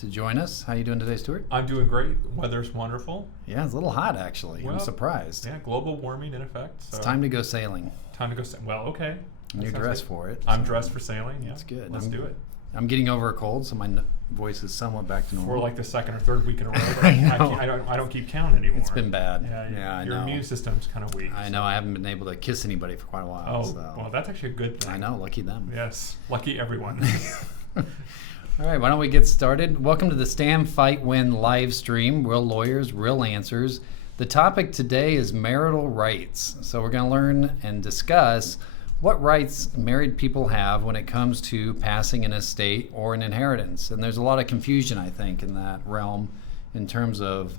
to join us. How you doing today, Stuart? I'm doing great. Weather's wonderful. Yeah, it's a little hot actually. Well, I'm surprised. Yeah, global warming in effect. So It's time to go sailing. Time to go. Well, okay. And you're dressed for it. I'm so dressed for sailing. Yeah, That's good. Let's do it. I'm getting over a cold, so my voice is somewhat back to normal. For like the second or third week in a row. I know. I don't keep count anymore. It's been bad. Yeah, I your know. immune system's kind of weak. I know. I haven't been able to kiss anybody for quite a while. Oh, so. well, that's actually a good thing. I know. Lucky them. Yes, lucky everyone. All right, why don't we get started? Welcome to the Stand, Fight, Win live stream. Real lawyers, real answers. The topic today is marital rights. So we're going to learn and discuss what rights married people have when it comes to passing an estate or an inheritance. And there's a lot of confusion, I think, in that realm in terms of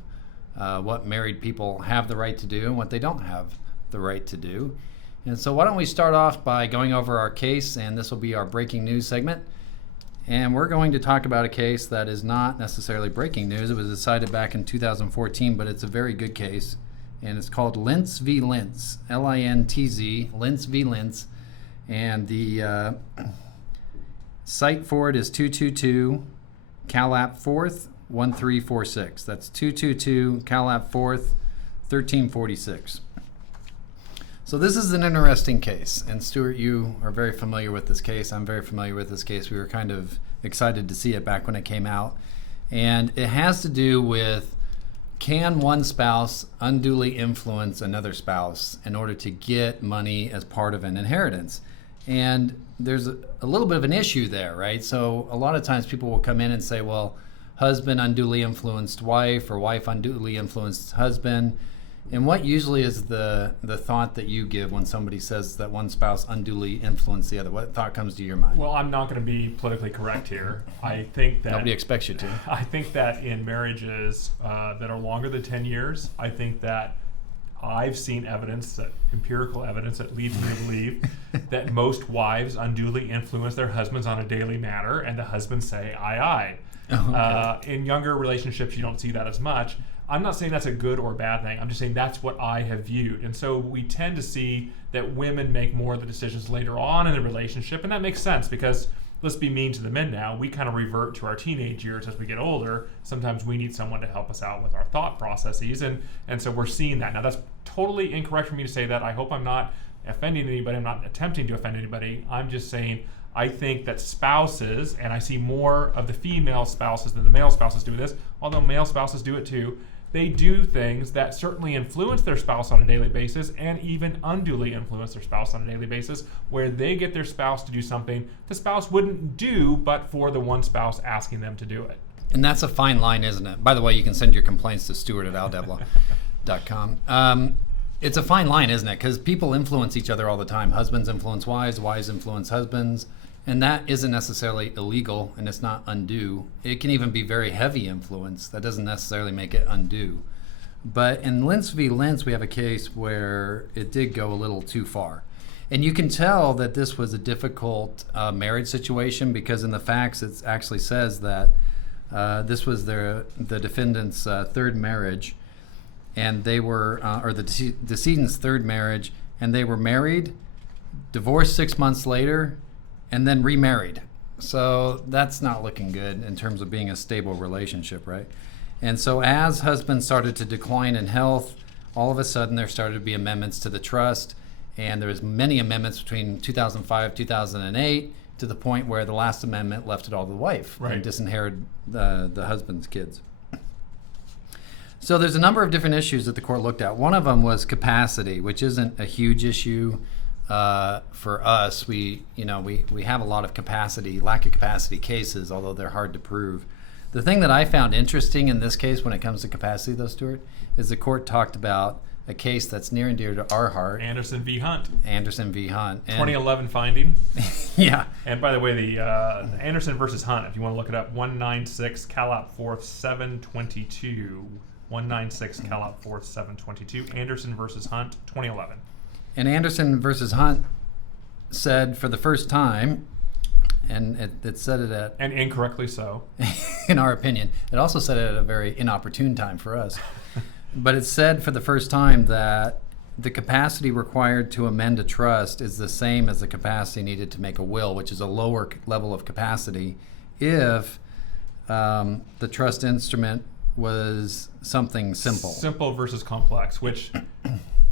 what married people have the right to do and what they don't have the right to do. And so why don't we start off by going over our case, and this will be our breaking news segment. And we're going to talk about a case that is not necessarily breaking news. It was decided back in 2014, but it's a very good case. And it's called Lintz v. Lintz, L-I-N-T-Z, Lintz v. Lintz. And the site for it is 222 Calap 4th, 1346. That's 222 Calap 4th, 1346. So this is an interesting case, and Stuart, you are very familiar with this case. I'm very familiar with this case. We were kind of excited to see it back when it came out. And it has to do with, can one spouse unduly influence another spouse in order to get money as part of an inheritance? And there's a little bit of an issue there, right? So a lot of times people will come in and say, well, husband unduly influenced wife, or wife unduly influenced husband. And what usually is the thought that you give when somebody says that one spouse unduly influenced the other? What thought comes to your mind? Well, I'm not going to be politically correct here. I think that nobody expects you to. I think that in marriages that are longer than 10 years, I think that I've seen evidence, empirical evidence, that leads me to believe that most wives unduly influence their husbands on a daily matter, and the husbands say, aye, aye. Oh, okay. In younger relationships, you don't see that as much. I'm not saying that's a good or bad thing. I'm just saying that's what I have viewed. And so we tend to see that women make more of the decisions later on in the relationship, and that makes sense because, let's be mean to the men now, we kind of revert to our teenage years as we get older. Sometimes we need someone to help us out with our thought processes, and so we're seeing that. Now, that's totally incorrect for me to say that. I hope I'm not offending anybody. I'm not attempting to offend anybody. I'm just saying I think that spouses, and I see more of the female spouses than the male spouses do this, although male spouses do it too, they do things that certainly influence their spouse on a daily basis and even unduly influence their spouse on a daily basis, where they get their spouse to do something the spouse wouldn't do but for the one spouse asking them to do it. And that's a fine line, isn't it? By the way, you can send your complaints to stuart@aldebla.com. It's a fine line, isn't it? Because people influence each other all the time. Husbands influence wives, wives influence husbands. And that isn't necessarily illegal, and it's not undue. It can even be very heavy influence. That doesn't necessarily make it undue. But in Lintz v. Lintz, we have a case where it did go a little too far. And you can tell that this was a difficult marriage situation, because in the facts it actually says that this was the defendant's third marriage, and they were, or the decedent's third marriage, and they were married, divorced 6 months later, and then remarried. So that's not looking good in terms of being a stable relationship, right? And so as husbands started to decline in health, all of a sudden there started to be amendments to the trust, and there was many amendments between 2005, 2008, to the point where the last amendment left it all to the wife, right, and disinherited the husband's kids. So there's a number of different issues that the court looked at. One of them was capacity, which isn't a huge issue. For us, we have a lot of lack of capacity cases, although they're hard to prove. The thing that I found interesting in this case when it comes to capacity, though, Stuart, is the court talked about a case that's near and dear to our heart. Anderson v. Hunt. And 2011 finding. Yeah. And by the way, the Anderson versus Hunt, if you want to look it up, 196 Calap 4th 722. 196 Calap 4th 722. Anderson versus Hunt, 2011. And Anderson versus Hunt said for the first time, and it said it at... And incorrectly so. In our opinion. It also said it at a very inopportune time for us. But it said for the first time that the capacity required to amend a trust is the same as the capacity needed to make a will, which is a lower level of capacity if the trust instrument was something simple. Simple versus complex, which,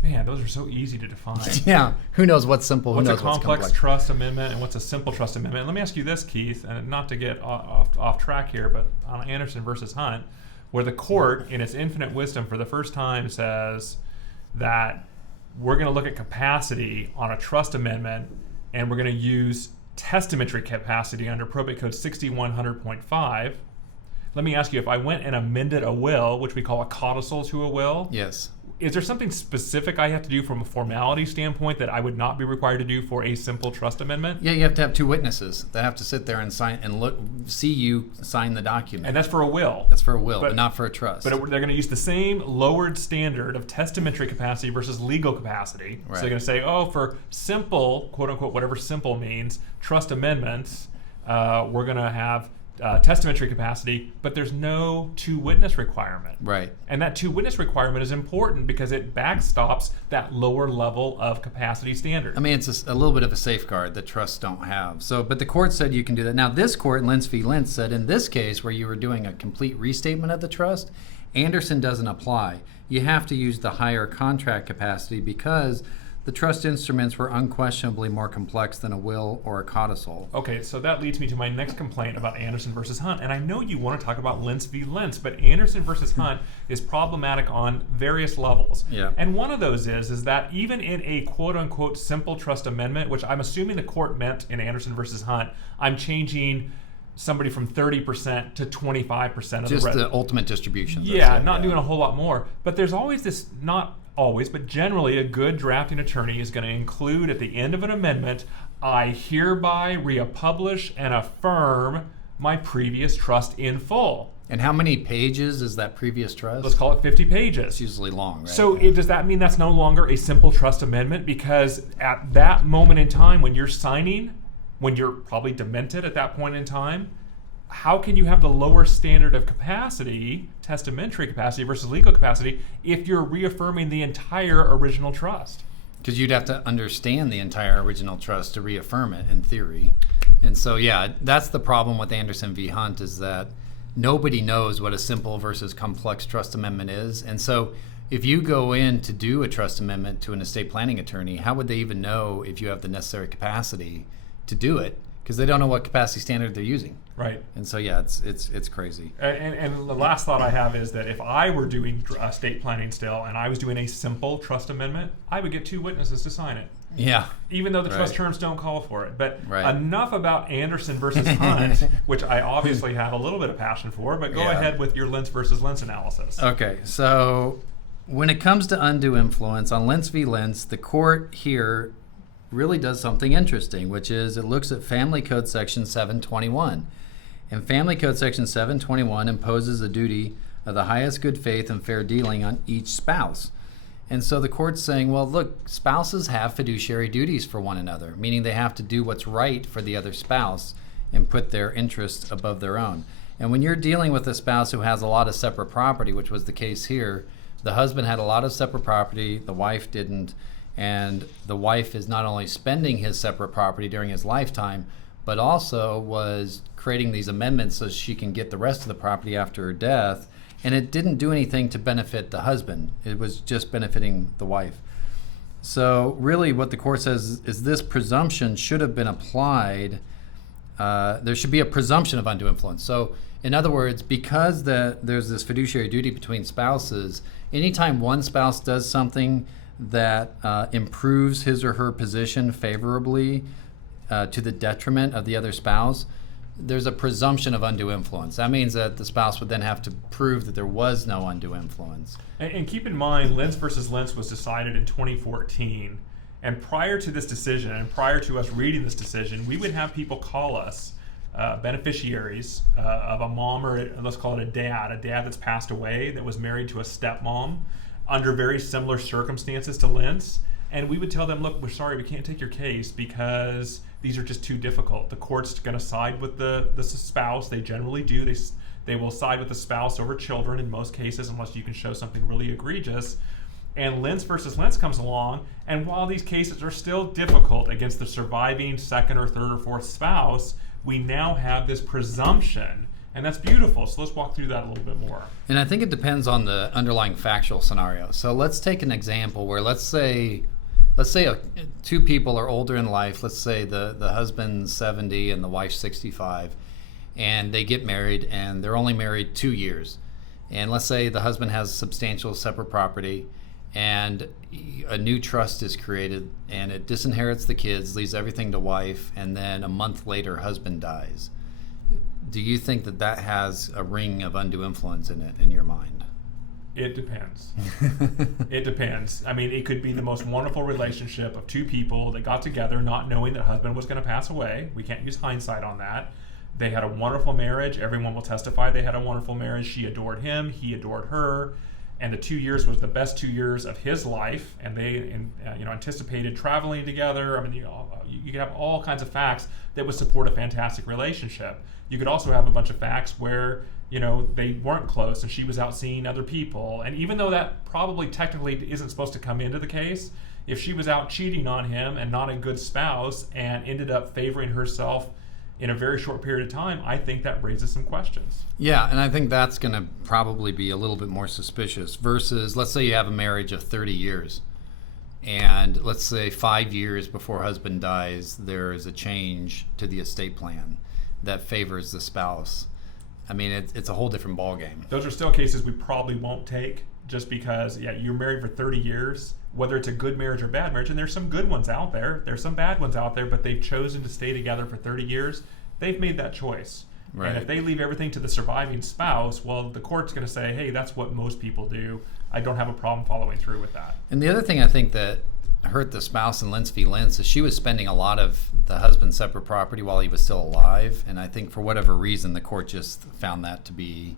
man, those are so easy to define. Yeah, who knows what's simple, who knows what's complex. What's a complex trust amendment and what's a simple trust amendment? Let me ask you this, Keith, and not to get off track here, but on Anderson versus Hunt, where the court, in its infinite wisdom, for the first time says that we're going to look at capacity on a trust amendment, and we're going to use testamentary capacity under Probate Code 6100.5. Let me ask you, if I went and amended a will, which we call a codicil to a will, yes, is there something specific I have to do from a formality standpoint that I would not be required to do for a simple trust amendment? Yeah, you have to have two witnesses that have to sit there and sign and see you sign the document. And that's for a will. That's for a will, but not for a trust. But they're going to use the same lowered standard of testamentary capacity versus legal capacity. Right. So they're going to say, for simple, quote unquote, whatever simple means, trust amendments, we're going to have testamentary capacity, but there's no two-witness requirement. Right. And that two-witness requirement is important because it backstops that lower level of capacity standard. I mean, it's a little bit of a safeguard that trusts don't have. So, but the court said you can do that. Now, this court, Lentz v. Lentz, said in this case where you were doing a complete restatement of the trust, Anderson doesn't apply. You have to use the higher contract capacity because the trust instruments were unquestionably more complex than a will or a codicil. Okay, so that leads me to my next complaint about Anderson versus Hunt. And I know you want to talk about Lentz v. Lentz, but Anderson versus Hunt is problematic on various levels. Yeah. And one of those is that even in a quote-unquote simple trust amendment, which I'm assuming the court meant in Anderson versus Hunt, I'm changing somebody from 30% to 25% of just the ultimate distributions. Yeah, not doing a whole lot more. But there's always this, not always, but generally a good drafting attorney is going to include at the end of an amendment, I hereby republish and affirm my previous trust in full. And how many pages is that previous trust? Let's call it 50 pages. It's usually long, right? So does that mean that's no longer a simple trust amendment? Because at that moment in time when you're signing, when you're probably demented at that point in time, how can you have the lower standard of capacity, testamentary capacity versus legal capacity, if you're reaffirming the entire original trust? Because you'd have to understand the entire original trust to reaffirm it in theory. And so, yeah, that's the problem with Anderson v. Hunt, is that nobody knows what a simple versus complex trust amendment is. And so if you go in to do a trust amendment to an estate planning attorney, how would they even know if you have the necessary capacity to do it? Because they don't know what capacity standard they're using. Right. And so, yeah, it's crazy. And the last thought I have is that if I were doing estate planning still and I was doing a simple trust amendment, I would get two witnesses to sign it. Yeah. Even though the trust terms don't call for it. But Right. enough about Anderson versus Hunt, which I obviously had a little bit of passion for, but go ahead with your Lentz versus Lentz analysis. Okay, so when it comes to undue influence, on Lentz v. Lentz, the court here really does something interesting, which is it looks at Family Code Section 721. And Family Code Section 721 imposes a duty of the highest good faith and fair dealing on each spouse. And so the court's saying, well, look, spouses have fiduciary duties for one another, meaning they have to do what's right for the other spouse and put their interests above their own. And when you're dealing with a spouse who has a lot of separate property, which was the case here, the husband had a lot of separate property, the wife didn't, and the wife is not only spending his separate property during his lifetime, but also was creating these amendments so she can get the rest of the property after her death. And it didn't do anything to benefit the husband. It was just benefiting the wife. So really what the court says is this presumption should have been applied. There should be a presumption of undue influence. So in other words, because there's this fiduciary duty between spouses, anytime one spouse does something that improves his or her position favorably to the detriment of the other spouse, there's a presumption of undue influence. That means that the spouse would then have to prove that there was no undue influence. And keep in mind, Lentz versus Lentz was decided in 2014. And prior to this decision, and prior to us reading this decision, we would have people call us beneficiaries of a mom, or let's call it a dad that's passed away, that was married to a stepmom under very similar circumstances to Lentz. And we would tell them, look, we're sorry, we can't take your case because these are just too difficult. The court's going to side with the spouse. They generally do. They will side with the spouse over children in most cases, unless you can show something really egregious. And Lentz versus Lentz comes along, and while these cases are still difficult against the surviving second or third or fourth spouse, we now have this presumption And that's beautiful. So let's walk through that a little bit more. And I think it depends on the underlying factual scenario. So let's take an example where let's say two people are older in life. Let's say the husband's 70 and the wife's 65, and they get married and they're only married 2 years. And let's say the husband has substantial separate property and a new trust is created and it disinherits the kids, leaves everything to wife, and then a month later husband dies. Do you think that has a ring of undue influence in it, in your mind? It depends. It depends. I mean, it could be the most wonderful relationship of two people that got together not knowing that husband was going to pass away. We can't use hindsight on that. They had a wonderful marriage. Everyone will testify they had a wonderful marriage. She adored him. He adored her. And the 2 years was the best 2 years of his life. And they anticipated traveling together. I mean, you could have all kinds of facts that would support a fantastic relationship. You could also have a bunch of facts where they weren't close and she was out seeing other people. And even though that probably technically isn't supposed to come into the case, if she was out cheating on him and not a good spouse and ended up favoring herself in a very short period of time, I think that raises some questions. Yeah, and I think that's going to probably be a little bit more suspicious versus, let's say you have a marriage of 30 years. And let's say 5 years before husband dies, there is a change to the estate plan that favors the spouse. I mean, it's a whole different ballgame. Those are still cases we probably won't take just because, you're married for 30 years, whether it's a good marriage or bad marriage, and there's some good ones out there. There's some bad ones out there, but they've chosen to stay together for 30 years. They've made that choice. Right. And if they leave everything to the surviving spouse, well, the court's going to say, hey, that's what most people do. I don't have a problem following through with that. And the other thing I think that hurt the spouse in Lentz v. Lentz is she was spending a lot of the husband's separate property while he was still alive. And I think for whatever reason, the court just found that to be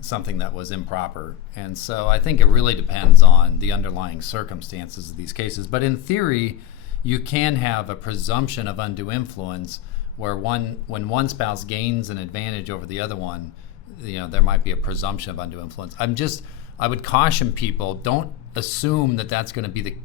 something that was improper. And so I think it really depends on the underlying circumstances of these cases. But in theory, you can have a presumption of undue influence where when one spouse gains an advantage over the other one, there might be a presumption of undue influence. I would caution people, don't assume that that's going to be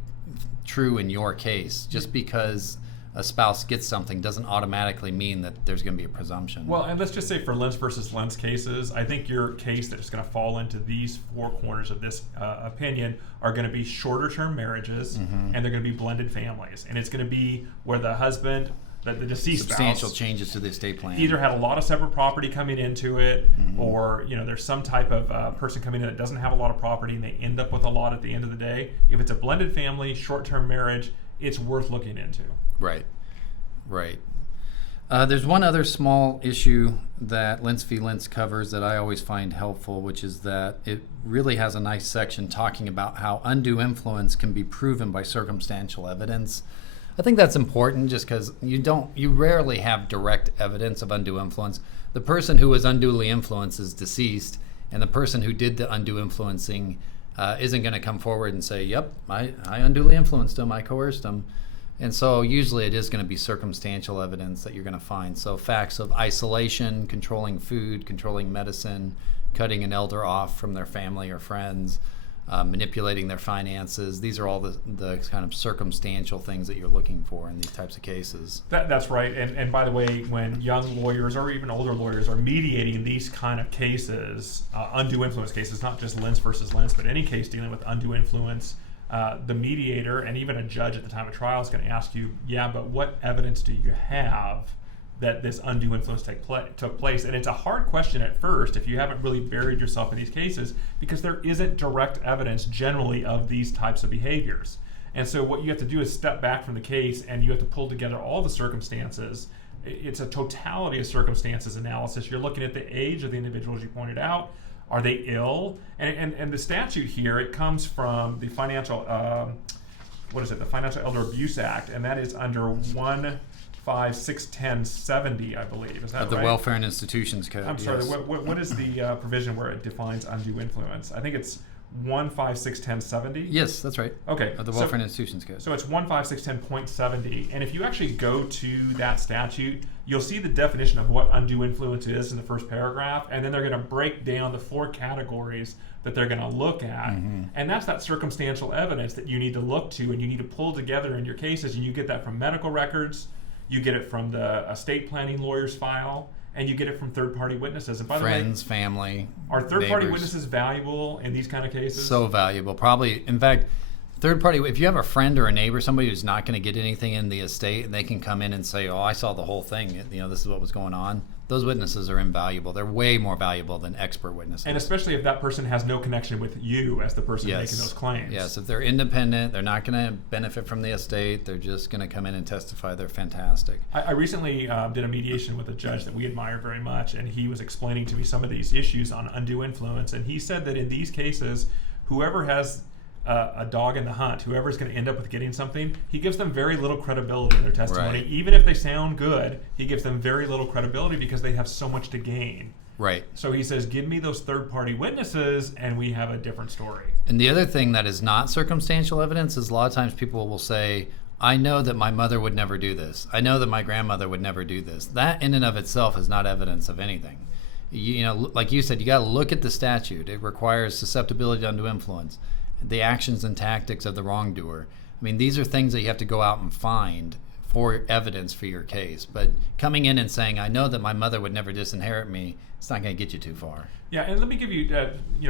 true in your case. Just because a spouse gets something doesn't automatically mean that there's going to be a presumption. Well, and let's just say for Lentz versus Lentz cases, I think your case that's going to fall into these four corners of this opinion are going to be shorter term marriages, and they're going to be blended families. And it's going to be where the husband, the deceased substantial spouse, changes to the estate plan, either had a lot of separate property coming into it, or there's some type of person coming in that doesn't have a lot of property and they end up with a lot at the end of the day. If it's a blended family, short-term marriage, it's worth looking into. Right. There's one other small issue that Lentz v. Lentz covers that I always find helpful, which is that it really has a nice section talking about how undue influence can be proven by circumstantial evidence. I think that's important just because you rarely have direct evidence of undue influence. The person who was unduly influenced is deceased, and the person who did the undue influencing isn't going to come forward and say, yep, I unduly influenced him, I coerced him. And so usually it is going to be circumstantial evidence that you're going to find. So facts of isolation, controlling food, controlling medicine, cutting an elder off from their family or friends, manipulating their finances. These are all the kind of circumstantial things that you're looking for in these types of cases. That's right. And by the way, when young lawyers or even older lawyers are mediating these kind of cases, undue influence cases, not just Lentz versus Lentz, but any case dealing with undue influence, the mediator and even a judge at the time of trial is going to ask you, but what evidence do you have that this undue influence took place? And it's a hard question at first if you haven't really buried yourself in these cases, because there isn't direct evidence generally of these types of behaviors. And so what you have to do is step back from the case and you have to pull together all the circumstances. It's a totality of circumstances analysis. You're looking at the age of the individuals you pointed out. Are they ill? And the statute here, it comes from the Financial the Financial Elder Abuse Act, and that is under 1561070, I believe. Is that right? The Welfare and Institutions Code. I'm sorry. Yes. What is the provision where it defines undue influence? I think it's 1561070. Yes, that's right. Okay. The Welfare and Institutions Code. So it's 15610.70, and if you actually go to that statute, you'll see the definition of what undue influence is in the first paragraph, and then they're going to break down the four categories that they're going to look at, and that's that circumstantial evidence that you need to look to and you need to pull together in your cases, and you get that from medical records, you get it from the estate planning lawyer's file, and you get it from third-party witnesses. And by Friends, the way, family, are third-party neighbors. witnesses valuable in these kind of cases? So valuable. Probably, in fact, third party, if you have a friend or a neighbor, somebody who's not going to get anything in the estate, and they can come in and say, oh, I saw the whole thing, this is what was going on, those witnesses are invaluable. They're way more valuable than expert witnesses. And especially if that person has no connection with you as the person making those claims. Yes, if they're independent, they're not going to benefit from the estate, they're just going to come in and testify. They're fantastic. I recently did a mediation with a judge that we admire very much, and he was explaining to me some of these issues on undue influence, and he said that in these cases, whoever has a dog in the hunt, whoever's going to end up with getting something, he gives them very little credibility in their testimony. Right. Even if they sound good, he gives them very little credibility because they have so much to gain. Right. So he says, give me those third-party witnesses, and we have a different story. And the other thing that is not circumstantial evidence is a lot of times people will say, I know that my mother would never do this. I know that my grandmother would never do this. That in and of itself is not evidence of anything. Like you said, you got to look at the statute. It requires susceptibility to undue influence, the actions and tactics of the wrongdoer. I mean, these are things that you have to go out and find for evidence for your case. But coming in and saying, I know that my mother would never disinherit me, it's not going to get you too far. Yeah, and let me give you,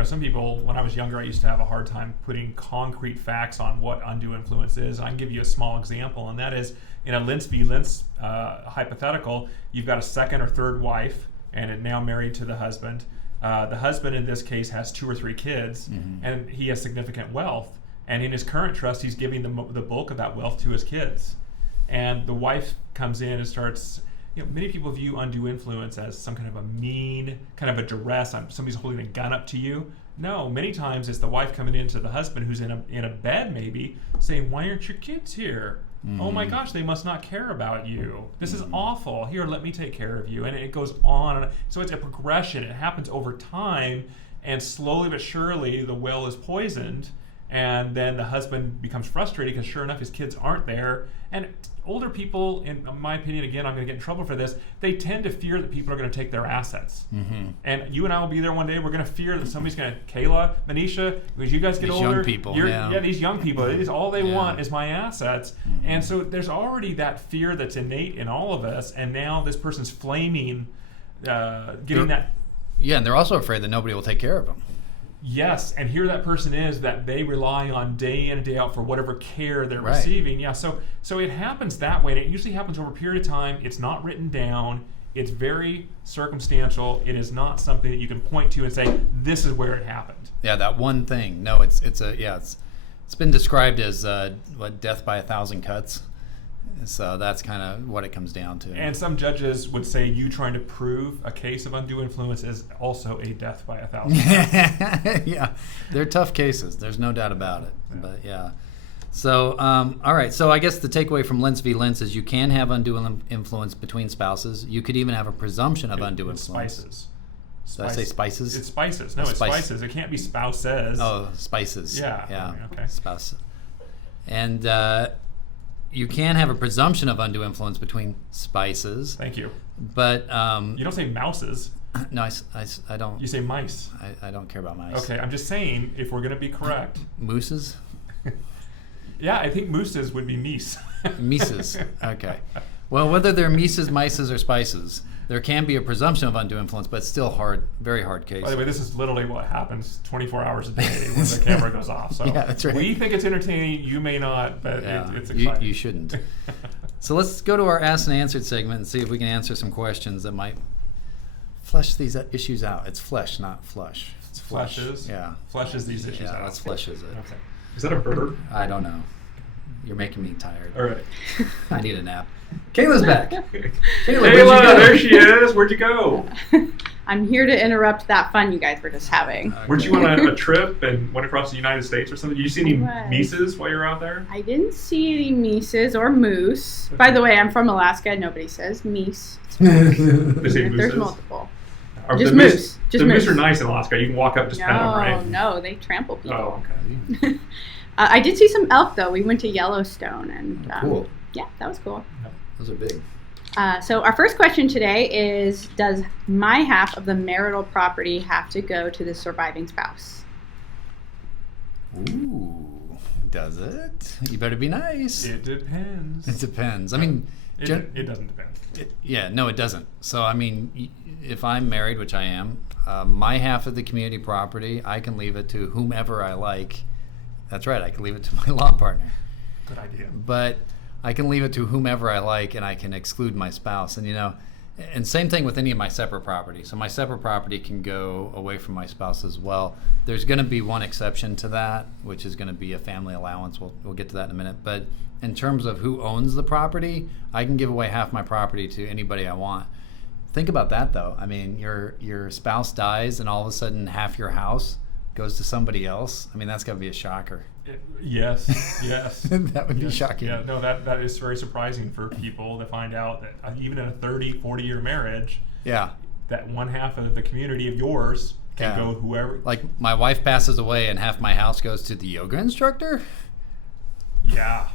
some people, when I was younger, I used to have a hard time putting concrete facts on what undue influence is. I can give you a small example, and that is in a Lentz v. Lentz hypothetical, you've got a second or third wife, and it now married to the husband. The husband in this case has 2 or 3 kids, and he has significant wealth. And in his current trust, he's giving the bulk of that wealth to his kids. And the wife comes in and starts, many people view undue influence as some kind of a mean, kind of a duress. Somebody's holding a gun up to you. No, many times it's the wife coming into the husband who's in a bed maybe, saying, why aren't your kids here? Oh my gosh, they must not care about you. This is awful. Here, let me take care of you. And it goes on. So it's a progression. It happens over time, and slowly but surely the well is poisoned, and then the husband becomes frustrated because sure enough his kids aren't there. And older people, in my opinion, again, I'm going to get in trouble for this, they tend to fear that people are going to take their assets. And you and I will be there one day. We're going to fear that somebody's going to, Kayla, Manisha, as you guys get These older, young people, these young people, it is all they want is my assets. And so there's already that fear that's innate in all of us, and now this person's flaming, getting that. Yeah, and they're also afraid that nobody will take care of them. Yes, and here that person is that they rely on day in and day out for whatever care they're receiving. Yeah, so it happens that way, and it usually happens over a period of time. It's not written down. It's very circumstantial. It is not something that you can point to and say, this is where it happened. Yeah, that one thing. No, it's been described as death by 1,000 cuts. So that's kind of what it comes down to. And some judges would say you trying to prove a case of undue influence is also a death by 1,000 cuts. Yeah, they're tough cases. There's no doubt about it. Yeah. But yeah. So, all right. So I guess the takeaway from Lentz v. Lentz is you can have undue influence between spouses. You could even have a presumption of undue influence. Spices. Did I say spices? It's spices. No, it's spices. It can't be spouses. Oh, spices. Yeah. Okay. Spouse. And you can have a presumption of undue influence between spices. Thank you. But you don't say mouses. No, I don't. You say mice. I don't care about mice. Okay, I'm just saying if we're going to be correct. Mooses? Yeah, I think mooses would be meese. Mises. Okay. Well, whether they're mises, mices, or spices, there can be a presumption of undue influence, but it's still very hard case. By the way, this is literally what happens 24 hours a day when the camera goes off. So yeah, that's right. We think it's entertaining. You may not, but it's exciting. You shouldn't. So let's go to our Asked and Answered segment and see if we can answer some questions that might flesh these issues out. It's flesh, not flush. It's flesh. Fleshes? Yeah. Fleshes these issues out. Yeah, let's fleshes it. Okay. Is that a bird? I don't know. You're making me tired. All right. I need a nap. Kayla's back. Kayla, there she is. Where'd you go? I'm here to interrupt that fun you guys were just having. Okay. Weren't you on a trip and went across the United States or something? Did you see any mises while you were out there? I didn't see any mises or moose. By the way, I'm from Alaska. Nobody says meese. They say mooses? There's multiple. Just moose. The moose are nice in Alaska. You can walk up, just pet them, right? No, they trample people. Oh, okay. I did see some elk, though. We went to Yellowstone, and cool. Yeah, that was cool. Those are big. So our first question today is, does my half of the marital property have to go to the surviving spouse? Ooh, does it? You better be nice. It depends. It depends. I mean, It doesn't depend. No, it doesn't. So, I mean, if I'm married, which I am, my half of the community property, I can leave it to whomever I like. That's right, I can leave it to my law partner. Good idea. But I can leave it to whomever I like, and I can exclude my spouse. And, and same thing with any of my separate property. So my separate property can go away from my spouse as well. There's going to be one exception to that, which is going to be a family allowance. We'll get to that in a minute. But in terms of who owns the property, I can give away half my property to anybody I want. Think about that, though. I mean, your spouse dies, and all of a sudden half your house goes to somebody else. I mean, that's got to be a shocker. Yes. That would be shocking. Yeah, no, that is very surprising for people to find out that even in a 30, 40-year marriage, that one half of the community of yours can go whoever. Like, my wife passes away and half my house goes to the yoga instructor? Yeah.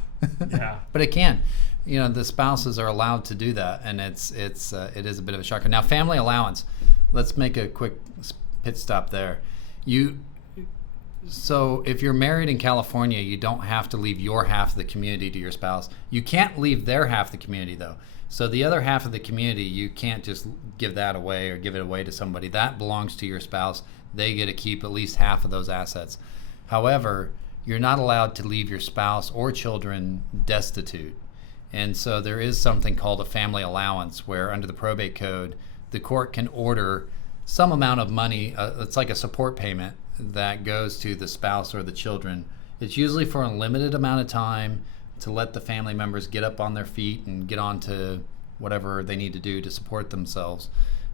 But it can. The spouses are allowed to do that, and it is a bit of a shocker. Now, family allowance. Let's make a quick pit stop there. So if you're married in California, you don't have to leave your half of the community to your spouse. You can't leave their half of the community, though. So the other half of the community, you can't just give that away or give it away to somebody. That belongs to your spouse. They get to keep at least half of those assets. However, you're not allowed to leave your spouse or children destitute. And so there is something called a family allowance, where under the probate code, the court can order some amount of money. It's like a support payment that goes to the spouse or the children. It's usually for a limited amount of time to let the family members get up on their feet and get on to whatever they need to do to support themselves.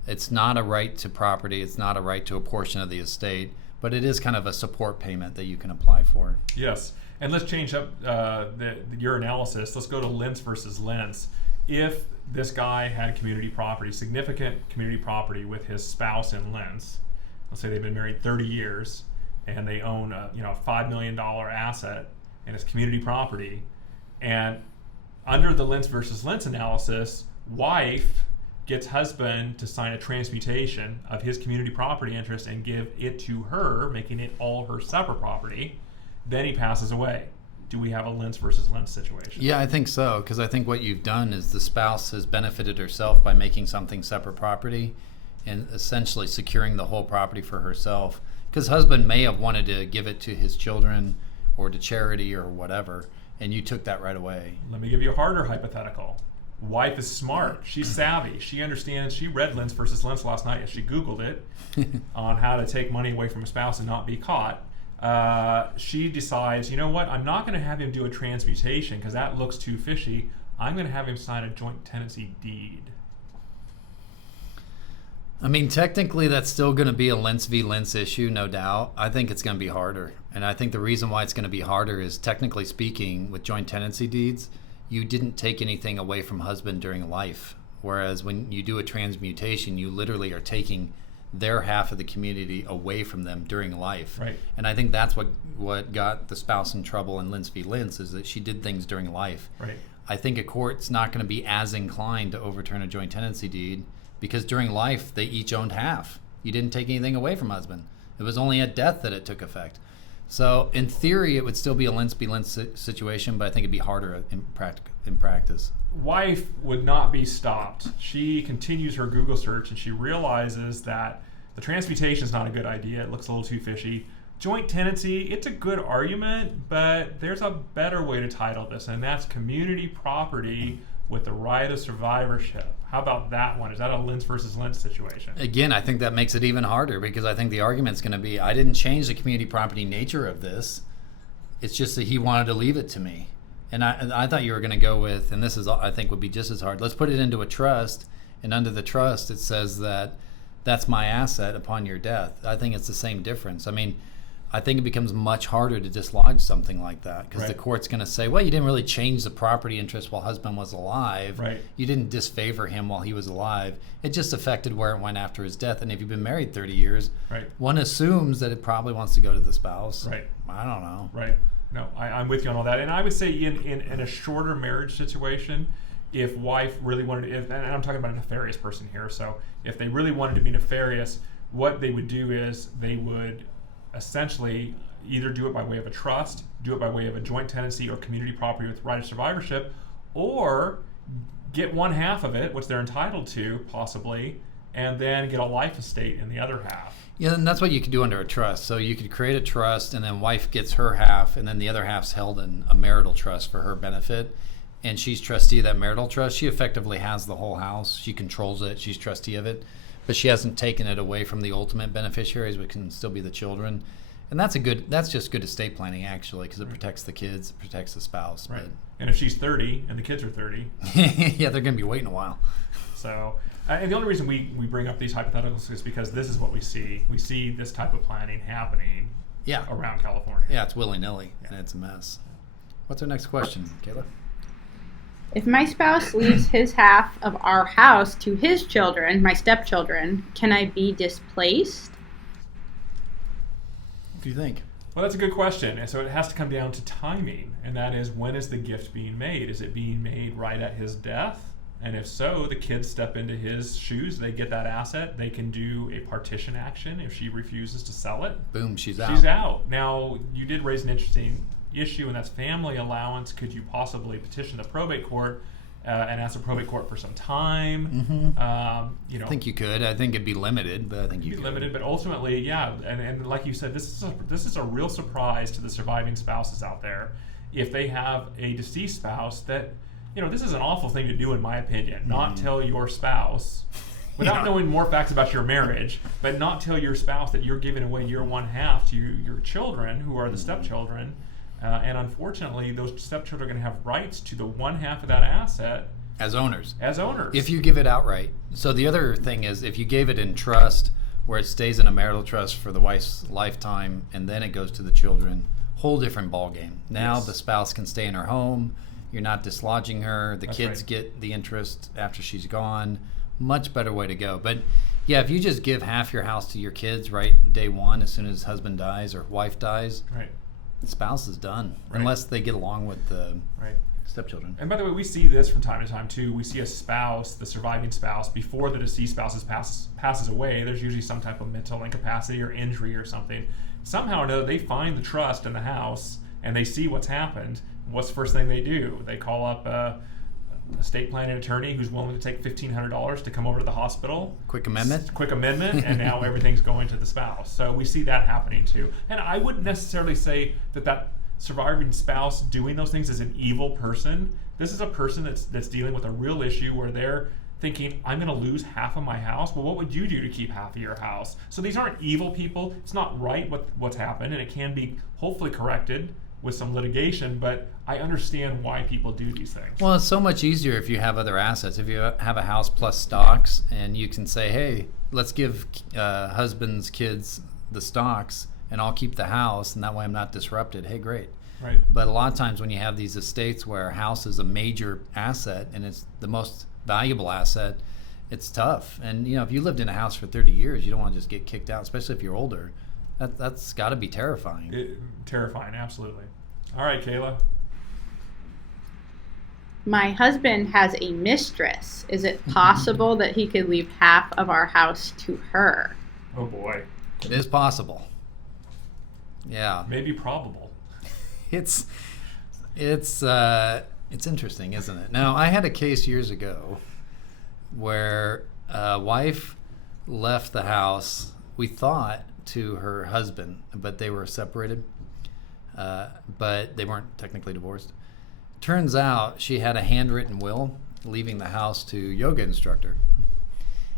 It's not a right to property. It's not a right to a portion of the estate, but it is kind of a support payment that you can apply for. Yes. And let's change up your analysis. Let's go to Lentz versus Lentz. If this guy had community property, significant community property with his spouse in Lentz, let's say they've been married 30 years and they own a $5 million asset and it's community property, and under the Lentz versus Lentz analysis, wife gets husband to sign a transmutation of his community property interest and give it to her, making it all her separate property. Then he passes away. Do we have a Lentz versus Lentz situation? Yeah, I think so, because I think what you've done is the spouse has benefited herself by making something separate property and essentially securing the whole property for herself, because husband may have wanted to give it to his children or to charity or whatever, and you took that right away. Let me give you a harder hypothetical. Wife is smart. She's savvy. She understands. She read Lentz versus Lentz last night as she Googled it on how to take money away from a spouse and not be caught. She decides, you know what, I'm not going to have him do a transmutation because that looks too fishy. I'm going to have him sign a joint tenancy deed. I mean, technically that's still going to be a Lentz v. Lentz issue, no doubt. I think it's going to be harder. And I think the reason why it's going to be harder is, technically speaking, with joint tenancy deeds, you didn't take anything away from husband during life. Whereas when you do a transmutation, you literally are taking their half of the community away from them during life. Right. And I think that's what got the spouse in trouble in Lentz v. Lentz, is that she did things during life. Right. I think a court's not going to be as inclined to overturn a joint tenancy deed because during life they each owned half. You didn't take anything away from husband. It was only at death that it took effect. So in theory, it would still be a Lentz v. Lentz situation, but I think it'd be harder in practice. Wife would not be stopped. She continues her Google search and she realizes that the transmutation is not a good idea. It looks a little too fishy. Joint tenancy, it's a good argument, but there's a better way to title this, and that's community property with the right of survivorship. How about that one? Is that a Lentz versus Lentz situation? Again, I think that makes it even harder, because I think the argument's going to be, I didn't change the community property nature of this. It's just that he wanted to leave it to me. And I thought you were going to go with, and this is, I think, would be just as hard. Let's put it into a trust, and under the trust it says that that's my asset upon your death. I think it's the same difference. I mean, I think it becomes much harder to dislodge something like that, because the court's going to say, well, you didn't really change the property interest while husband was alive. Right. You didn't disfavor him while he was alive. It just affected where it went after his death. And if you've been married 30 years, one assumes that it probably wants to go to the spouse. Right. I don't know. Right. No, I'm with you on all that. And I would say in a shorter marriage situation, if wife really wanted to, and I'm talking about a nefarious person here, so if they really wanted to be nefarious, what they would do is they would essentially either do it by way of a trust, do it by way of a joint tenancy or community property with right of survivorship, or get one half of it, which they're entitled to, possibly, and then get a life estate in the other half. Yeah, and that's what you could do under a trust. So you could create a trust, and then wife gets her half, and then the other half's held in a marital trust for her benefit. And she's trustee of that marital trust. She effectively has the whole house. She controls it. She's trustee of it. But she hasn't taken it away from the ultimate beneficiaries, which can still be the children. And that's just good estate planning, actually, because it protects the kids, it protects the spouse. Right. But And if she's 30 and the kids are 30, yeah, they're going to be waiting a while. So, and the only reason we bring up these hypotheticals is because this is what we see. We see this type of planning happening around California. Yeah, it's willy-nilly, and it's a mess. What's our next question, Kayla? If my spouse leaves his half of our house to his children, my stepchildren, can I be displaced? What do you think? Well, that's a good question. And so it has to come down to timing, and that is, when is the gift being made? Is it being made right at his death? And if so, the kids step into his shoes, they get that asset, they can do a partition action if she refuses to sell it. Boom, she's out. She's out. Now, you did raise an interesting issue, and that's family allowance. Could you possibly petition the probate court and ask the probate court for some time? I think you could. I think it'd be limited, but I think you could. Limited, but ultimately, yeah. And like you said, this is a real surprise to the surviving spouses out there. If they have a deceased spouse that, this is an awful thing to do, in my opinion. Not tell your spouse, without knowing more facts about your marriage, but not tell your spouse that you're giving away your one half to your children, who are the stepchildren. And unfortunately, those stepchildren are going to have rights to the one half of that asset as owners. If you give it outright. So the other thing is, if you gave it in trust, where it stays in a marital trust for the wife's lifetime, and then it goes to the children, whole different ballgame. Now the spouse can stay in her home. You're not dislodging her. The kids get the interest after she's gone. Much better way to go. But yeah, if you just give half your house to your kids right day one, as soon as husband dies or wife dies, the spouse is done, unless they get along with the stepchildren. And by the way, we see this from time to time too. We see a spouse, the surviving spouse, before the deceased spouse passes away, there's usually some type of mental incapacity or injury or something. Somehow or another, they find the trust in the house and they see what's happened. What's the first thing they do? They call up a estate planning attorney who's willing to take $1,500 to come over to the hospital. Quick amendment, and now everything's going to the spouse. So we see that happening too. And I wouldn't necessarily say that surviving spouse doing those things is an evil person. This is a person that's dealing with a real issue where they're thinking, I'm going to lose half of my house. Well, what would you do to keep half of your house? So these aren't evil people. It's not right what's happened, and it can be hopefully corrected with some litigation, but I understand why people do these things. Well, it's so much easier if you have other assets. If you have a house plus stocks, and you can say, hey, let's give husband's kids the stocks, and I'll keep the house, and that way I'm not disrupted. Hey, great. Right. But a lot of times when you have these estates where a house is a major asset, and it's the most valuable asset, it's tough. And if you lived in a house for 30 years, you don't want to just get kicked out, especially if you're older. That's got to be terrifying. Terrifying, absolutely. All right, Kayla. My husband has a mistress. Is it possible that he could leave half of our house to her? Oh boy. It is possible. Yeah. Maybe probable. It's interesting, isn't it? Now, I had a case years ago where a wife left the house, we thought, to her husband, but they were separated, but they weren't technically divorced. Turns out she had a handwritten will leaving the house to yoga instructor.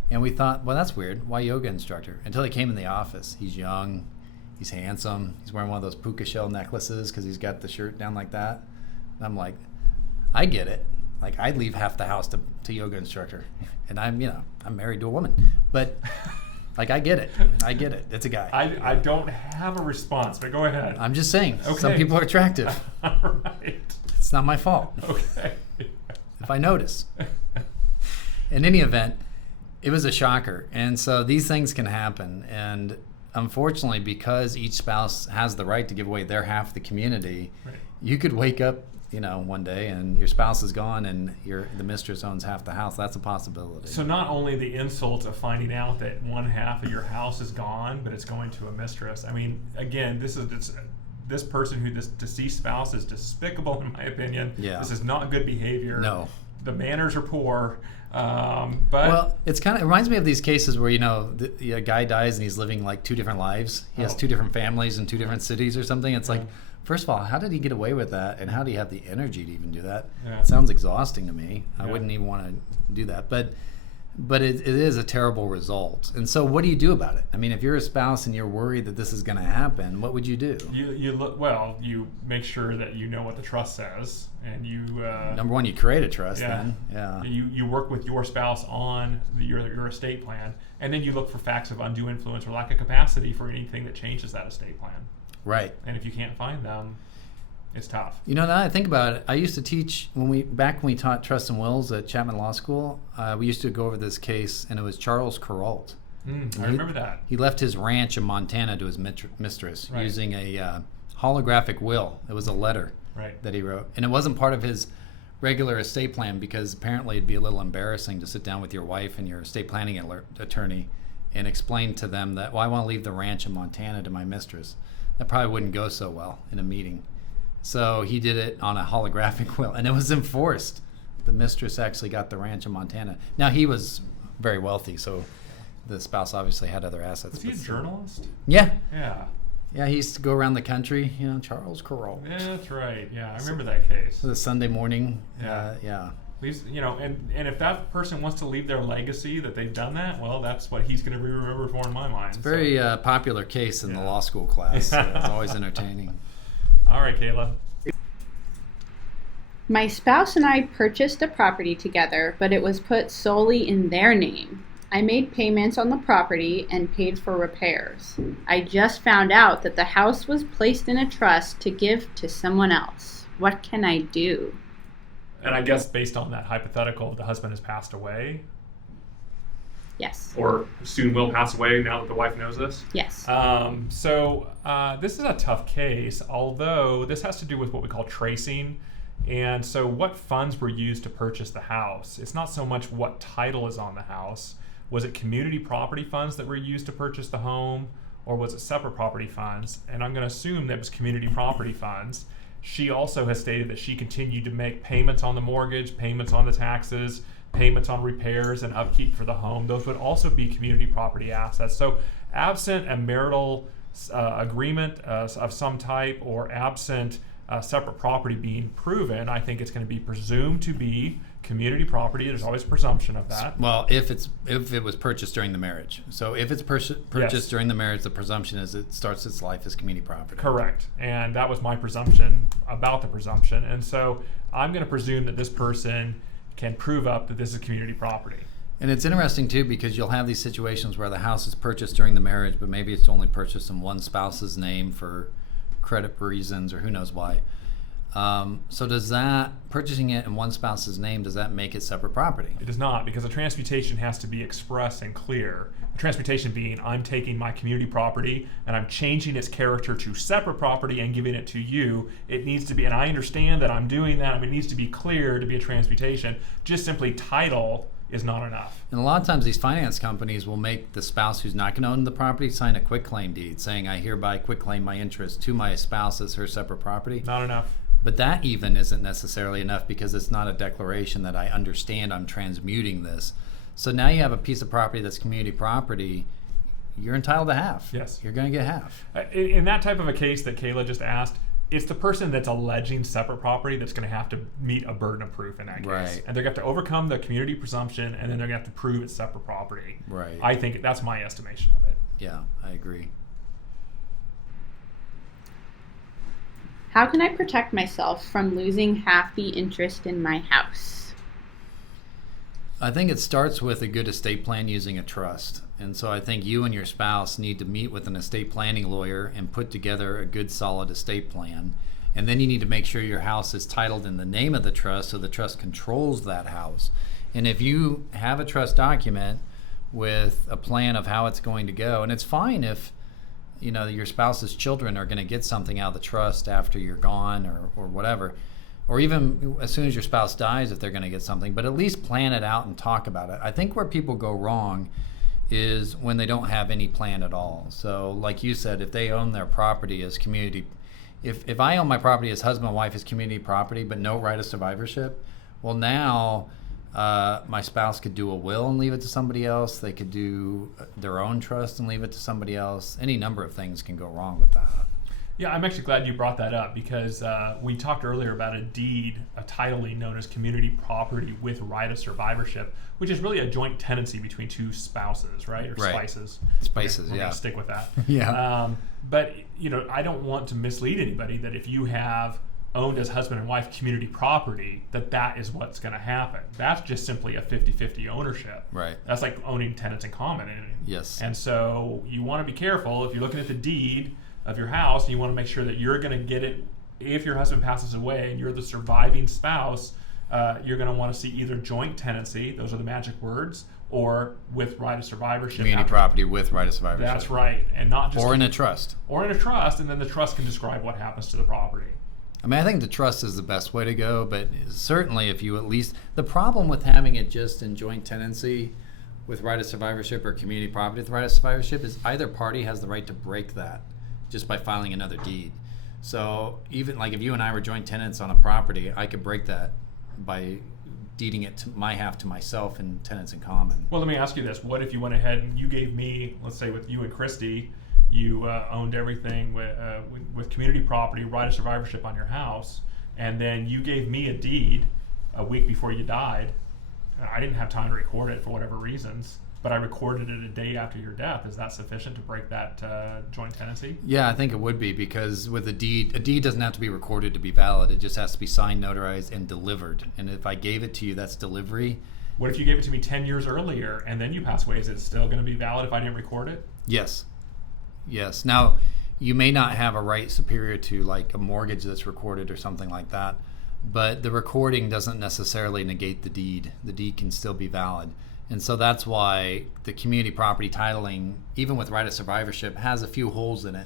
And we thought, well, that's weird. Why yoga instructor? Until he came in the office. He's young. He's handsome. He's wearing one of those puka shell necklaces because he's got the shirt down like that. And I'm like, I get it. Like, I'd leave half the house to yoga instructor. And I'm married to a woman. But, like, I get it. It's a guy. I don't have a response, but go ahead. I'm just saying. Okay. Some people are attractive. All right. It's not my fault. Okay. If I notice. In any event, it was a shocker. And so these things can happen. And unfortunately, because each spouse has the right to give away their half of the community, you could wake up, one day and your spouse is gone and the mistress owns half the house. That's a possibility. So not only the insult of finding out that one half of your house is gone, but it's going to a mistress. I mean, again, this deceased spouse is despicable, in my opinion. Yeah. This is not good behavior. No. the manners are poor. But well, it reminds me of these cases where a guy dies and he's living like two different lives. He has two different families in two different cities or something. It's like, first of all, how did he get away with that, and how do you have the energy to even do that? Yeah. It sounds exhausting to me. Yeah. I wouldn't even want to do that, but it is a terrible result. And so, what do you do about it? I mean, if you're a spouse and you're worried that this is going to happen, what would you do? You make sure that you know what the trust says, and you number one, you create a trust. Then, you work with your spouse on your estate plan, and then you look for facts of undue influence or lack of capacity for anything that changes that estate plan. Right. And if you can't find them, it's tough. Now that I think about it, I used to teach when we taught Trust and Wills at Chapman Law School. We used to go over this case, and it was Charles Kuralt. I remember that. He left his ranch in Montana to his mistress using a holographic will. It was a letter that he wrote, and it wasn't part of his regular estate plan because apparently it'd be a little embarrassing to sit down with your wife and your estate planning attorney and explain to them that, well, I want to leave the ranch in Montana to my mistress. That probably wouldn't go so well in a meeting. So he did it on a holographic will, and it was enforced. The mistress actually got the ranch in Montana. Now, he was very wealthy, so the spouse obviously had other assets. Was he a journalist? Yeah. Yeah. Yeah, he used to go around the country, Charles Kuralt. Yeah, that's right. Yeah, I remember that case. The Sunday morning. Yeah. Leaves, and if that person wants to leave their legacy that they've done that, well, that's what he's going to be remembered for in my mind. It's a very popular case in the law school class. So it's always entertaining. All right, Kayla. My spouse and I purchased a property together, but it was put solely in their name. I made payments on the property and paid for repairs. I just found out that the house was placed in a trust to give to someone else. What can I do? And I guess based on that hypothetical, the husband has passed away. Yes. Or soon will pass away now that the wife knows this. Yes. So this is a tough case, although this has to do with what we call tracing. And so what funds were used to purchase the house? It's not so much what title is on the house. Was it community property funds that were used to purchase the home, or was it separate property funds? And I'm going to assume that it was community property funds. She also has stated that she continued to make payments on the mortgage, payments on the taxes, payments on repairs and upkeep for the home. Those would also be community property assets. So absent a marital agreement of some type, or absent separate property being proven, I think it's going to be presumed to be community property. There's always a presumption of that. Well, if it was purchased during the marriage. So if it's purchased during the marriage, the presumption is it starts its life as community property. Correct. And that was my presumption about the presumption. And so I'm going to presume that this person can prove up that this is community property. And it's interesting too, because you'll have these situations where the house is purchased during the marriage, but maybe it's only purchased in one spouse's name for credit reasons or who knows why. So does that, purchasing it in one spouse's name, does that make it separate property? It does not, because the transmutation has to be express and clear. The transmutation being, I'm taking my community property and I'm changing its character to separate property and giving it to you. It needs to be, and I understand that I'm doing that, I mean, it needs to be clear to be a transmutation. Just simply title is not enough. And a lot of times these finance companies will make the spouse who's not going to own the property sign a quitclaim deed saying, I hereby quitclaim my interest to my spouse as her separate property. Not enough. But that even isn't necessarily enough, because it's not a declaration that I understand I'm transmuting this. So now you have a piece of property that's community property, you're entitled to half. Yes. You're going to get half. In that type of a case that Kayla just asked, it's the person that's alleging separate property that's going to have to meet a burden of proof in that case. Right. And they're going to have to overcome the community presumption, and then they're going to have to prove it's separate property. Right. I think that's my estimation of it. Yeah, I agree. How can I protect myself from losing half the interest in my house? I think it starts with a good estate plan using a trust. And so I think you and your spouse need to meet with an estate planning lawyer and put together a good solid estate plan. And then you need to make sure your house is titled in the name of the trust so the trust controls that house. And if you have a trust document with a plan of how it's going to go, and it's fine if your spouse's children are going to get something out of the trust after you're gone or whatever, or even as soon as your spouse dies if they're going to get something, but at least plan it out and talk about it. I think where people go wrong is when they don't have any plan at all. So like you said, if they own their property as community, if I own my property as husband and wife as community property but no right of survivorship, Well, now my spouse could do a will and leave it to somebody else. They could do their own trust and leave it to somebody else. Any number of things can go wrong with that. Yeah, I'm actually glad you brought that up because we talked earlier about a deed, a titling known as community property with right of survivorship, which is really a joint tenancy between two spouses, right? Or Right. spices. Spices, We're yeah. gonna stick with that. Yeah. But I don't want to mislead anybody that if you have owned as husband and wife community property, that is what's going to happen. That's just simply a 50-50 ownership. Right. That's like owning tenants in common. Yes. And so you want to be careful if you're looking at the deed of your house, and you want to make sure that you're going to get it if your husband passes away and you're the surviving spouse. You're going to want to see either joint tenancy, those are the magic words, or with right of survivorship. Community property with right of survivorship. That's right, and not just Or in a trust. Or in a trust, and then the trust can describe what happens to the property. I mean, I think the trust is the best way to go, but certainly if you at least... The problem with having it just in joint tenancy with right of survivorship or community property with right of survivorship is either party has the right to break that just by filing another deed. So even like if you and I were joint tenants on a property, I could break that by deeding it to my half to myself and tenants in common. Well, let me ask you this. What if you went ahead and you gave me, let's say with you and Christy, you owned everything with community property, right of survivorship on your house, and then you gave me a deed a week before you died. I didn't have time to record it for whatever reasons, but I recorded it a day after your death. Is that sufficient to break that joint tenancy? Yeah, I think it would be, because with a deed doesn't have to be recorded to be valid. It just has to be signed, notarized, and delivered. And if I gave it to you, that's delivery. What if you gave it to me 10 years earlier and then you pass away? Is it still going to be valid if I didn't record it? Yes. Yes. Now, you may not have a right superior to like a mortgage that's recorded or something like that, but the recording doesn't necessarily negate the deed. The deed can still be valid. And so that's why the community property titling, even with right of survivorship, has a few holes in it.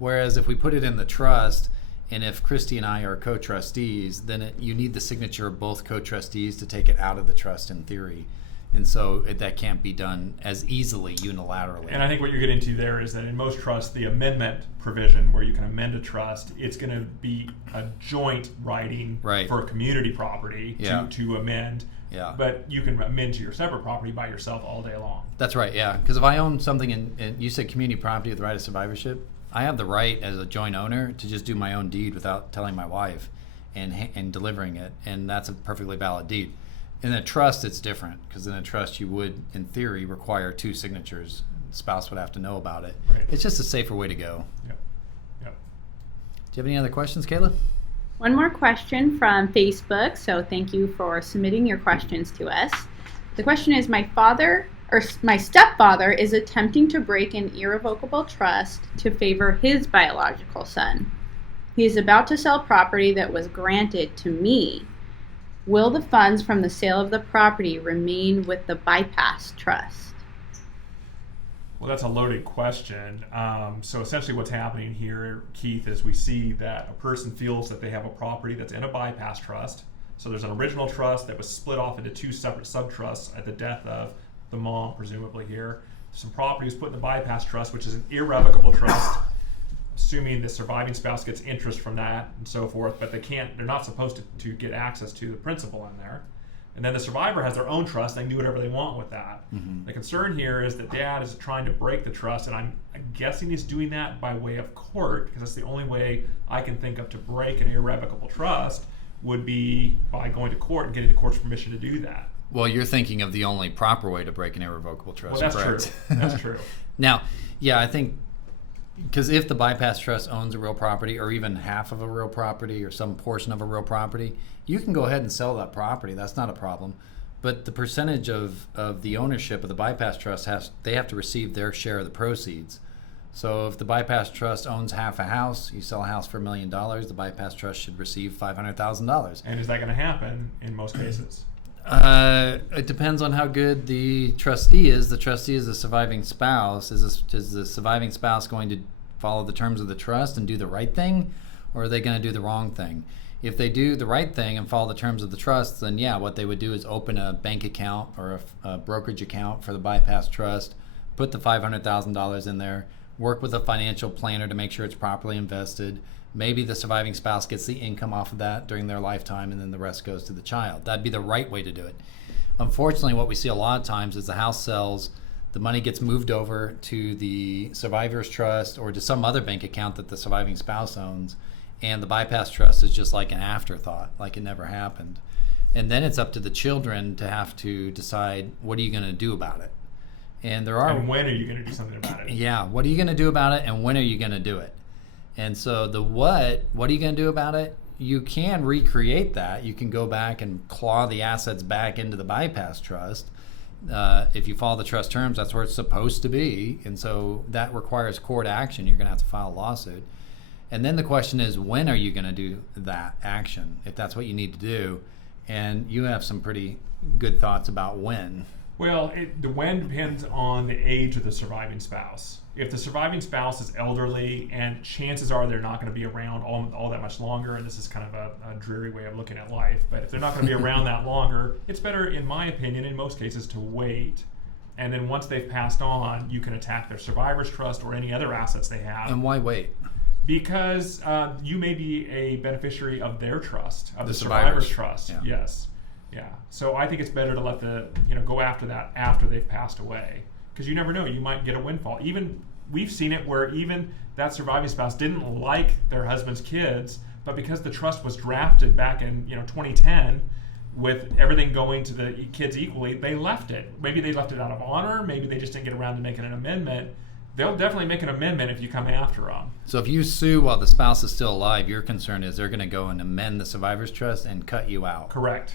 Whereas if we put it in the trust, and if Christy and I are co-trustees, then you need the signature of both co-trustees to take it out of the trust in theory. And so that can't be done as easily unilaterally. And I think what you're getting to there is that in most trusts, the amendment provision where you can amend a trust, it's going to be a joint writing Right. for a community property Yeah. to amend. Yeah. But you can amend to your separate property by yourself all day long. That's right, yeah. Because if I own something and you said community property with right of survivorship, I have the right as a joint owner to just do my own deed without telling my wife and delivering it, and that's a perfectly valid deed. In a trust, it's different, because in a trust you would, in theory, require two signatures. The spouse would have to know about it. Right. It's just a safer way to go. Yep. Yep. Do you have any other questions, Kayla? One more question from Facebook, so thank you for submitting your questions to us. The question is, my stepfather is attempting to break an irrevocable trust to favor his biological son. He is about to sell property that was granted to me. Will the funds from the sale of the property remain with the bypass trust? Well, that's a loaded question. So essentially what's happening here, Keith, is we see that a person feels that they have a property that's in a bypass trust. So there's an original trust that was split off into two separate sub-trusts at the death of the mom, presumably here. Some property was put in the bypass trust, which is an irrevocable trust, assuming the surviving spouse gets interest from that and so forth, but they're not supposed to get access to the principal in there. And then the survivor has their own trust. They can do whatever they want with that. Mm-hmm. The concern here is that dad is trying to break the trust, and I'm guessing he's doing that by way of court, because that's the only way I can think of to break an irrevocable trust would be by going to court and getting the court's permission to do that. Well, you're thinking of the only proper way to break an irrevocable trust. Well, that's correct? true. That's true. Now, yeah, I think, because if the bypass trust owns a real property, or even half of a real property, or some portion of a real property, you can go ahead and sell that property. That's not a problem. But the percentage of the ownership of the bypass trust they have to receive their share of the proceeds. So if the bypass trust owns half a house, you sell a house for $1 million, the bypass trust should receive $500,000. And is that going to happen in most cases? It depends on how good the trustee is. The trustee is the surviving spouse. Is the surviving spouse going to follow the terms of the trust and do the right thing, or are they going to do the wrong thing? If they do the right thing and follow the terms of the trust, then yeah, what they would do is open a bank account or a brokerage account for the bypass trust, put the $500,000 in there, work with a financial planner to make sure it's properly invested. Maybe the surviving spouse gets the income off of that during their lifetime, and then the rest goes to the child. That'd be the right way to do it. Unfortunately, what we see a lot of times is the house sells, the money gets moved over to the survivor's trust or to some other bank account that the surviving spouse owns, and the bypass trust is just like an afterthought, like it never happened. And then it's up to the children to have to decide, what are you going to do about it? And And when are you going to do something about it? Yeah, what are you going to do about it, and when are you going to do it? And so the what are you going to do about it? You can recreate that. You can go back and claw the assets back into the bypass trust. If you follow the trust terms, that's where it's supposed to be. And so that requires court action. You're going to have to file a lawsuit. And then the question is, when are you going to do that action, if that's what you need to do? And you have some pretty good thoughts about when. Well, the when depends on the age of the surviving spouse. If the surviving spouse is elderly, and chances are they're not going to be around all that much longer, and this is kind of a dreary way of looking at life, but if they're not going to be around that longer, it's better, in my opinion, in most cases, to wait. And then once they've passed on, you can attack their survivor's trust or any other assets they have. And why wait? Because you may be a beneficiary of their trust, of the survivor's trust. Yeah. Yes. Yeah. So I think it's better to let go after that after they've passed away, because you never know, you might get a windfall. Even we've seen it where even that surviving spouse didn't like their husband's kids, but because the trust was drafted back in 2010 with everything going to the kids equally, they left it. Maybe they left it out of honor. Maybe they just didn't get around to making an amendment. They'll definitely make an amendment if you come after them. So if you sue while the spouse is still alive, your concern is they're going to go and amend the survivor's trust and cut you out. Correct.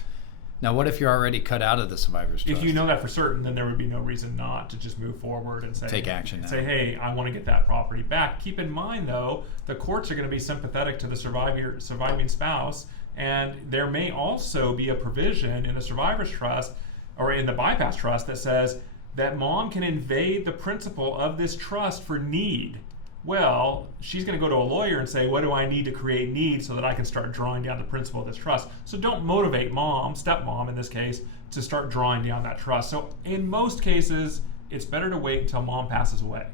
Now, what if you're already cut out of the survivor's trust? If you know that for certain, then there would be no reason not to just move forward and say, take action now. Say, hey, I want to get that property back. Keep in mind, though, the courts are going to be sympathetic to the surviving spouse, and there may also be a provision in the survivor's trust or in the bypass trust that says that mom can invade the principal of this trust for need. Well, she's going to go to a lawyer and say, what do I need to create need so that I can start drawing down the principal of this trust? So don't motivate mom, stepmom in this case, to start drawing down that trust. So in most cases, it's better to wait until mom passes away.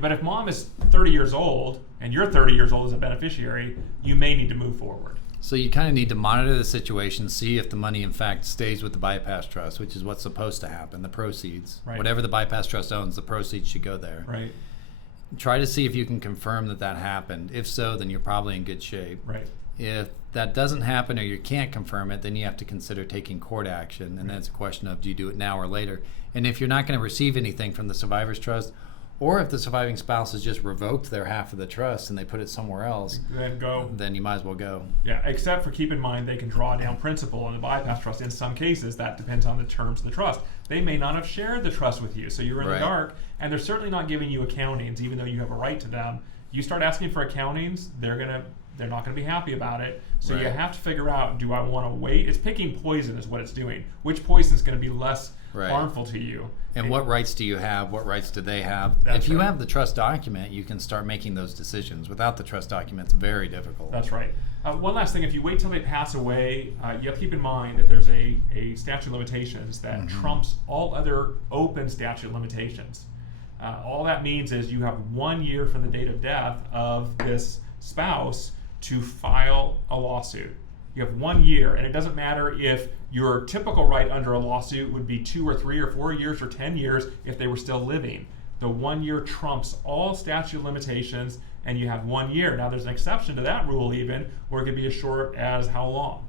But if mom is 30 years old and you're 30 years old as a beneficiary, you may need to move forward. So you kind of need to monitor the situation, see if the money in fact stays with the bypass trust, which is what's supposed to happen, the proceeds. Right. Whatever the bypass trust owns, the proceeds should go there. Right. Try to see if you can confirm that happened. If so, then you're probably in good shape. Right. If that doesn't happen or you can't confirm it, then you have to consider taking court action. And that's a question of, do you do it now or later? And if you're not going to receive anything from the survivor's trust, or if the surviving spouse has just revoked their half of the trust and they put it somewhere else, Then go. then you might as well go. Yeah, except for keep in mind they can draw down principal on the bypass trust. In some cases, that depends on the terms of the trust. They may not have shared the trust with you, so you're in the dark, and they're certainly not giving you accountings, even though you have a right to them. You start asking for accountings, they're not going to be happy about it. So you have to figure out, do I want to wait? It's picking poison is what it's doing. Which poison is going to be less harmful to you? And what rights do you have? What rights do they have? That's if you right. have the trust document, you can start making those decisions. Without the trust document, it's very difficult. That's right. One last thing, if you wait till they pass away, you have to keep in mind that there's a statute of limitations that trumps all other open statute of limitations. All that means is you have 1 year from the date of death of this spouse to file a lawsuit. You have 1 year, and it doesn't matter if your typical right under a lawsuit would be 2 or 3 or 4 years or 10 years if they were still living. The 1 year trumps all statute of limitations, and you have 1 year. Now, there's an exception to that rule even, where it could be as short as how long?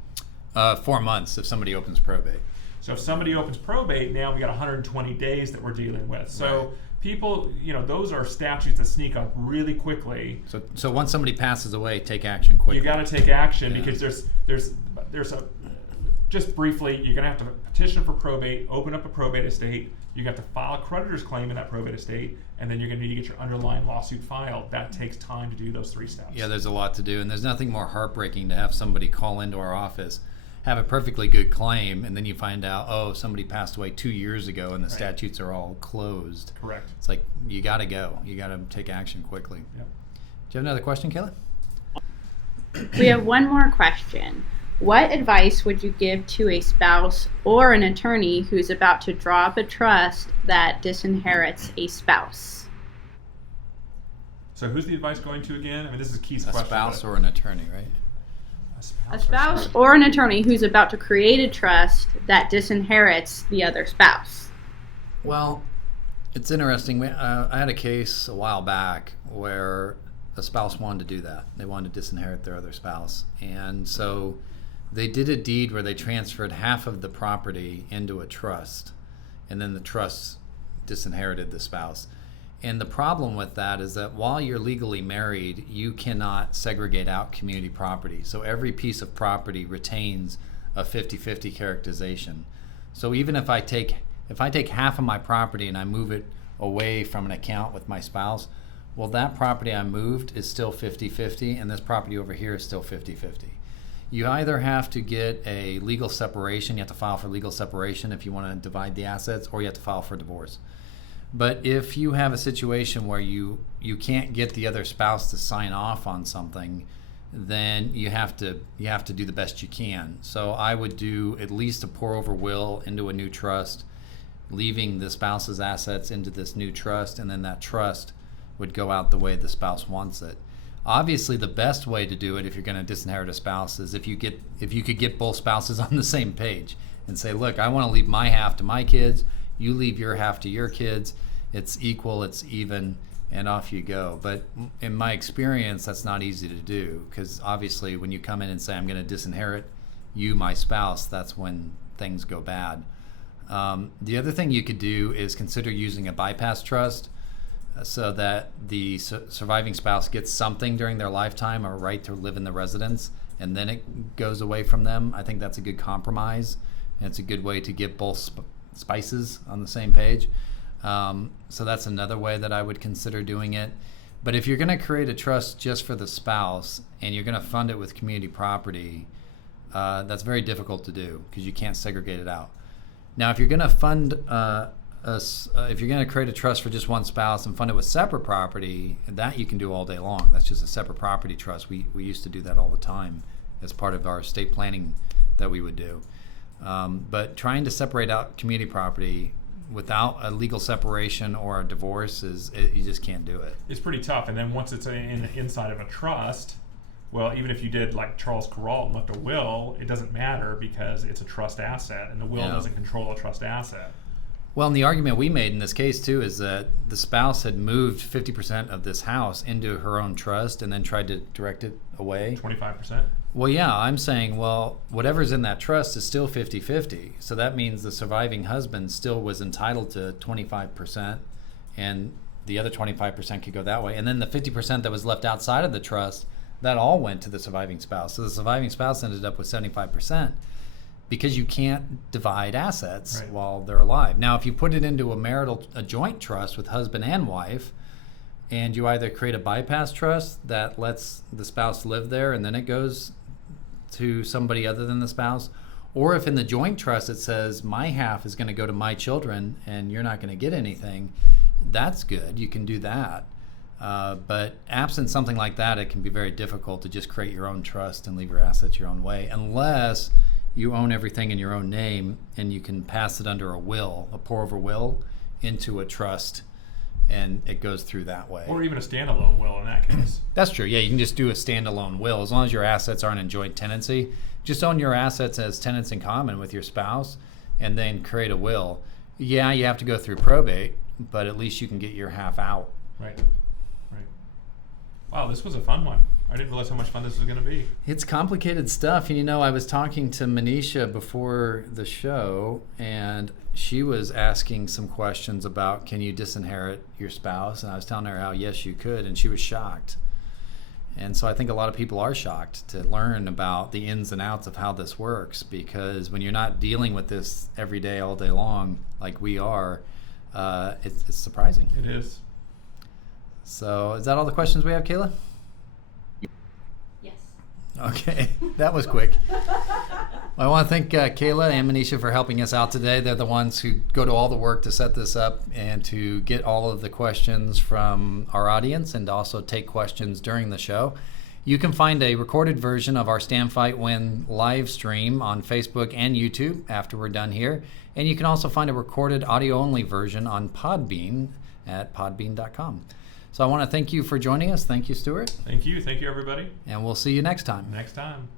4 months if somebody opens probate. So if somebody opens probate, now we got 120 days that we're dealing with. So people, those are statutes that sneak up really quickly. So once somebody passes away, take action quickly. You got to take action because there's a just briefly, you're going to have to petition for probate, open up a probate estate. You have to file a creditor's claim in that probate estate, and then you're going to need to get your underlying lawsuit filed. That takes time to do those 3 steps. Yeah, there's a lot to do, and there's nothing more heartbreaking to have somebody call into our office, have a perfectly good claim, and then you find out, oh, somebody passed away 2 years ago, and the statutes are all closed. Correct. It's like, you got to go. You got to take action quickly. Yep. Do you have another question, Kayla? We have one more question. What advice would you give to a spouse or an attorney who's about to draw up a trust that disinherits a spouse? Well, the first thing you want to do is make sure that the trust document is properly written. So So who's the advice going to again? I mean, this is Keith's A question. spouse but- or an attorney, right? A spouse or an attorney who's about to create a trust that disinherits the other spouse. Well, it's interesting. I had a case a while back where a spouse wanted to do that. They wanted to disinherit their other spouse. And so they did a deed where they transferred half of the property into a trust, and then the trust disinherited the spouse. And the problem with that is that while you're legally married, you cannot segregate out community property. So every piece of property retains a 50-50 characterization. So even if I take half of my property and I move it away from an account with my spouse, well, that property I moved is still 50-50, and this property over here is still 50-50. You either have to get a legal separation, you have to file for legal separation if you want to divide the assets, or you have to file for divorce. But if you have a situation where you can't get the other spouse to sign off on something, then you have to do the best you can. So I would do at least a pour over will into a new trust, leaving the spouse's assets into this new trust, and then that trust would go out the way the spouse wants it. Obviously, the best way to do it if you're going to disinherit a spouse is if you could get both spouses on the same page and say, look, I want to leave my half to my kids, you leave your half to your kids. It's equal, it's even, and off you go. But in my experience, that's not easy to do, because obviously when you come in and say, I'm going to disinherit you, my spouse, that's when things go bad. The other thing you could do is consider using a bypass trust so that the surviving spouse gets something during their lifetime, or right to live in the residence, and then it goes away from them. I think that's a good compromise, and it's a good way to get both spices on the same page. So that's another way that I would consider doing it. But if you're going to create a trust just for the spouse and you're going to fund it with community property, that's very difficult to do because you can't segregate it out. Now, if you're going to fund if you're going to create a trust for just one spouse and fund it with separate property, that you can do all day long. That's just a separate property trust. We used to do that all the time as part of our estate planning that we would do. But trying to separate out community property without a legal separation or a divorce you just can't do it. It's pretty tough. And then once it's inside of a trust, well, even if you did like Charles Corral and left a will, it doesn't matter because it's a trust asset, and the will doesn't control a trust asset. Well, and the argument we made in this case too is that the spouse had moved 50% of this house into her own trust and then tried to direct it away. 25%? Well, yeah, I'm saying, well, whatever's in that trust is still 50-50. So that means the surviving husband still was entitled to 25%, and the other 25% could go that way. And then the 50% that was left outside of the trust, that all went to the surviving spouse. So the surviving spouse ended up with 75%. Because you can't divide assets while they're alive. Now, if you put it into a joint trust with husband and wife, and you either create a bypass trust that lets the spouse live there and then it goes to somebody other than the spouse, or if in the joint trust it says my half is going to go to my children and you're not going to get anything, that's good. You can do that. But absent something like that, it can be very difficult to just create your own trust and leave your assets your own way, unless you own everything in your own name and you can pass it under a will, a pour over will, into a trust, and it goes through that way. Or even a standalone will in that case. That's true. Yeah, you can just do a standalone will as long as your assets aren't in joint tenancy. Just own your assets as tenants in common with your spouse and then create a will. Yeah, you have to go through probate, but at least you can get your half out. Right. Wow, this was a fun one. I didn't realize how much fun this was going to be. It's complicated stuff. And I was talking to Manisha before the show, and she was asking some questions about, can you disinherit your spouse? And I was telling her how, yes, you could, and she was shocked. And so I think a lot of people are shocked to learn about the ins and outs of how this works, because when you're not dealing with this every day, all day long, like we are, it's surprising. It is. So is that all the questions we have, Kayla? Yes. Okay, that was quick. I want to thank Kayla and Manisha for helping us out today. They're the ones who go to all the work to set this up and to get all of the questions from our audience and to also take questions during the show. You can find a recorded version of our Stand Fight Win live stream on Facebook and YouTube after we're done here. And you can also find a recorded audio-only version on Podbean at podbean.com. So I want to thank you for joining us. Thank you, Stuart. Thank you. Thank you, everybody. And we'll see you next time. Next time.